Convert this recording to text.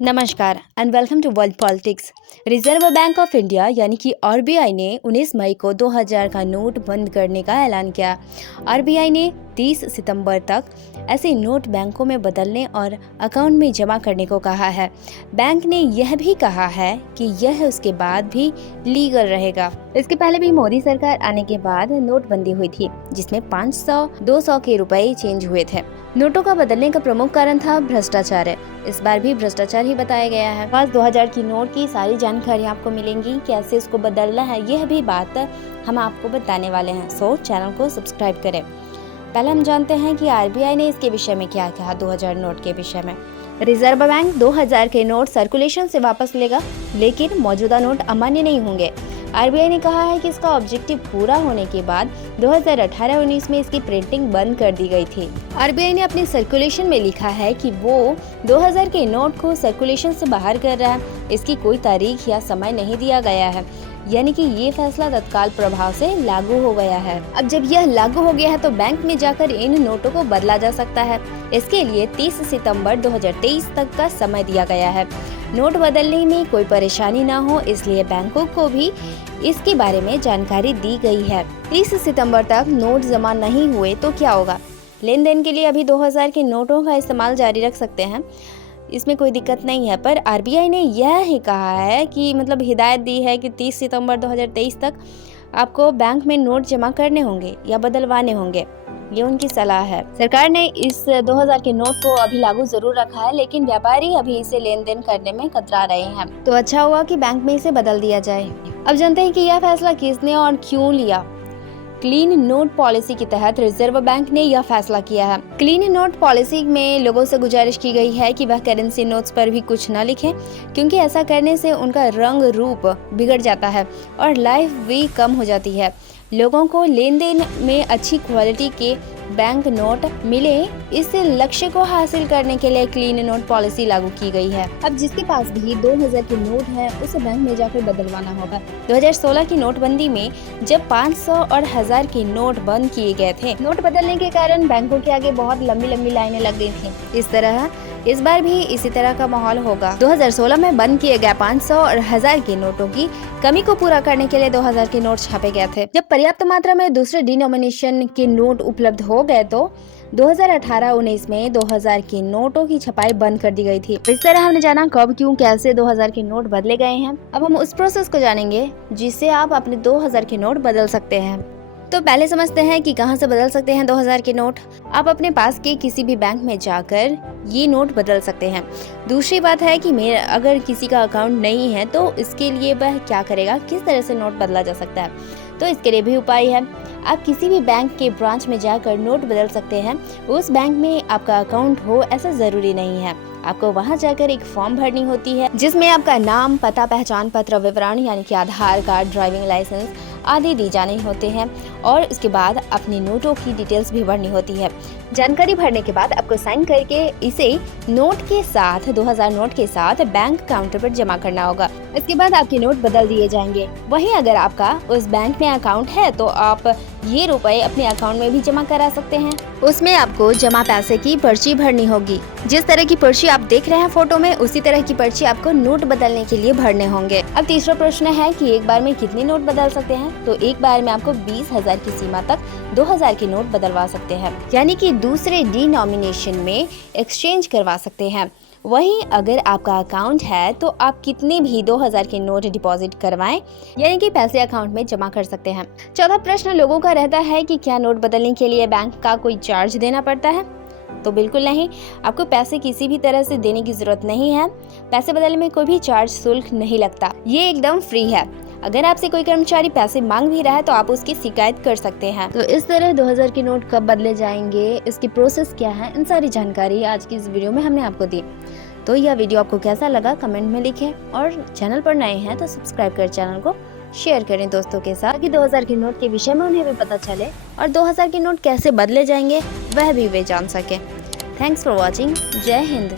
नमस्कार and welcome to world politics. Reserve bank of India यानी कि आरबीआई ने 19 मई को 2000 का नोट बंद करने का ऐलान किया। आरबीआई ने 30 सितंबर तक ऐसे नोट बैंकों में बदलने और अकाउंट में जमा करने को कहा है। बैंक ने यह भी कहा है कि यह उसके बाद भी लीगल रहेगा। इसके पहले भी मोदी सरकार आने के बाद नोटबंदी हुई थी, जिसमें 500, 200 के रुपए चेंज हुए थे। नोटों का बदलने का प्रमुख कारण था भ्रष्टाचार। इस बार भी भ्रष्टाचार ही बताया गया है। पास 2000 की नोट की सारी जानकारी आपको मिलेंगी, कैसे इसको बदलना है, यह भी बात हम आपको बताने वाले हैं। सो चैनल को सब्सक्राइब करें। पहले हम जानते हैं कि आरबीआई ने इसके विषय में क्या कहा। 2000 नोट के विषय में रिजर्व बैंक 2000 के नोट सर्कुलेशन से वापस लेगा, लेकिन मौजूदा नोट अमान्य नहीं होंगे। आरबीआई ने कहा है कि इसका ऑब्जेक्टिव पूरा होने के बाद 2018-19 में इसकी प्रिंटिंग बंद कर दी गई थी। आरबीआई ने अपने सर्कुलेशन में लिखा है कि वो 2000 के नोट को सर्कुलेशन से बाहर कर रहा है। इसकी कोई तारीख या समय नहीं दिया गया है, यानी कि ये फैसला तत्काल प्रभाव से लागू हो गया है। अब जब यह लागू हो गया है तो बैंक में जाकर इन नोटों को बदला जा सकता है। इसके लिए 30 सितंबर 2023 तक का समय दिया गया है। नोट बदलने में कोई परेशानी ना हो, इसलिए बैंकों को भी इसके बारे में जानकारी दी गई है। 30 सितंबर तक नोट जमा नहीं हुए तो क्या होगा? लेन देन के लिए अभी 2000 के नोटों का इस्तेमाल जारी रख सकते हैं, इसमें कोई दिक्कत नहीं है। पर आरबीआई ने यह ही कहा है कि हिदायत दी है कि 30 सितंबर 2023 तक आपको बैंक में नोट जमा करने होंगे या बदलवाने होंगे। ये उनकी सलाह है। सरकार ने इस 2000 के नोट को अभी लागू जरूर रखा है, लेकिन व्यापारी अभी इसे लेन देन करने में कतरा रहे हैं। तो अच्छा हुआ कि बैंक में इसे बदल दिया जाए। अब जानते हैं कि यह फैसला किसने और क्यों लिया। क्लीन नोट पॉलिसी के तहत रिजर्व बैंक ने यह फैसला किया है। क्लीन नोट पॉलिसी में लोगों से गुजारिश की गई है कि वह करेंसी नोट्स पर भी कुछ न लिखें, क्योंकि ऐसा करने से उनका रंग रूप बिगड़ जाता है और लाइफ भी कम हो जाती है। लोगों को लेन देन में अच्छी क्वालिटी के बैंक नोट मिले, इस लक्ष्य को हासिल करने के लिए क्लीन नोट पॉलिसी लागू की गई है। अब जिसके पास भी 2000 के नोट है उसे बैंक में जाकर बदलवाना होगा। 2016 की नोटबंदी में जब 500 और 1000 के नोट बंद किए गए थे, नोट बदलने के कारण बैंकों के आगे बहुत लंबी लंबी लाइनें लग गई थी। इस तरह इस बार भी इसी तरह का माहौल होगा। 2016 में बंद किए गए 500 और 1000 के नोटों की कमी को पूरा करने के लिए 2000 के नोट छापे गए थे। जब पर्याप्त मात्रा में दूसरे डिनोमिनेशन के नोट उपलब्ध हो गए तो 2018-19 में 2000 के नोटों की छपाई बंद कर दी गई थी। इस तरह हमने जाना कब, क्यों, कैसे 2000 के नोट बदले गए हैं। अब हम उस प्रोसेस को जानेंगे जिससे आप अपने 2000 के नोट बदल सकते हैं। तो पहले समझते हैं कि कहां से बदल सकते हैं 2000 के नोट। आप अपने पास के किसी भी बैंक में जाकर ये नोट बदल सकते हैं। दूसरी बात है कि अगर किसी का अकाउंट नहीं है तो इसके लिए वह क्या करेगा, किस तरह से नोट बदला जा सकता है। तो इसके लिए भी उपाय है। आप किसी भी बैंक के ब्रांच में जाकर नोट बदल सकते हैं। उस बैंक में आपका अकाउंट हो ऐसा जरूरी नहीं है। आपको वहां जाकर एक फॉर्म भरनी होती है, जिसमें आपका नाम, पता, पहचान पत्र विवरण यानी कि आधार कार्ड, ड्राइविंग लाइसेंस आदि दी जाने होते हैं और उसके बाद अपनी नोटों की डिटेल्स भी भरनी होती है। जानकारी भरने के बाद आपको साइन करके इसे नोट के साथ 2000 नोट के साथ बैंक काउंटर पर जमा करना होगा। इसके बाद आपके नोट बदल दिए जाएंगे। वहीं अगर आपका उस बैंक में अकाउंट है तो आप ये रुपए अपने अकाउंट में भी जमा करा सकते हैं। उसमें आपको जमा पैसे की पर्ची भरनी होगी। जिस तरह की पर्ची आप देख रहे हैं फोटो में, उसी तरह की पर्ची आपको नोट बदलने के लिए भरने होंगे। अब तीसरा प्रश्न है कि एक बार में कितने नोट बदल सकते हैं। तो एक बार में आपको 20,000 की सीमा तक 2000 के नोट बदलवा सकते हैं, यानी कि दूसरे डिनोमिनेशन में एक्सचेंज करवा सकते हैं। वहीं अगर आपका अकाउंट है तो आप कितने भी 2000 के नोट डिपॉजिट करवाएं, यानी कि पैसे अकाउंट में जमा कर सकते हैं। चौथा प्रश्न लोगों का रहता है कि क्या नोट बदलने के लिए बैंक का कोई चार्ज देना पड़ता है। तो बिल्कुल नहीं, आपको पैसे किसी भी तरह से देने की जरूरत नहीं है। पैसे बदलने में कोई भी चार्ज शुल्क नहीं लगता, ये एकदम फ्री है। अगर आपसे कोई कर्मचारी पैसे मांग भी रहा है तो आप उसकी शिकायत कर सकते हैं। तो इस तरह 2000 के नोट कब बदले जाएंगे, इसकी प्रोसेस क्या है, इन सारी जानकारी आज की इस वीडियो में हमने आपको दी। तो यह वीडियो आपको कैसा लगा कमेंट में लिखें और चैनल पर नए हैं तो सब्सक्राइब कर चैनल को शेयर करें दोस्तों के साथ, कि 2000 के नोट के विषय में उन्हें भी पता चले और 2000 के नोट कैसे बदले जाएंगे वह भी वे जान सके। Thanks for watching. जय हिंद।